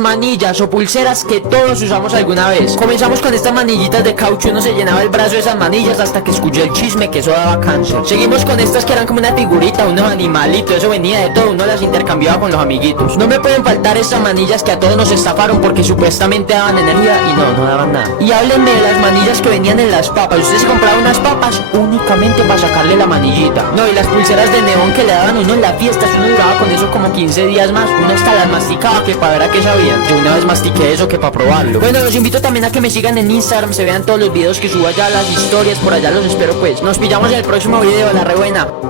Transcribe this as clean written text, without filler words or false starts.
Manillas o pulseras que todos usamos alguna vez. Comenzamos con estas manillitas de caucho, uno se llenaba el brazo de esas manillas hasta que escuché el chisme que eso daba cáncer. Seguimos con estas que eran como una figurita, unos animalitos, eso venía de todo, uno las intercambiaba con los amiguitos. No me pueden faltar estas manillas que a todos nos estafaron porque supuestamente daban energía y no daban nada. Y háblenme de las manillas que venían en las papas. Usted se compraba unas papas únicamente para sacarle la manillita. No, y las pulseras de neón que le daban a uno en las fiestas, uno duraba con eso como 15 días más, uno hasta las masticaba que para ver a qué sabía. Yo una vez mastiqué eso que para probarlo. Bueno, los invito también a que me sigan en Instagram, se vean todos los videos que subo allá, las historias, por allá los espero pues. Nos pillamos en el próximo video, la re buena.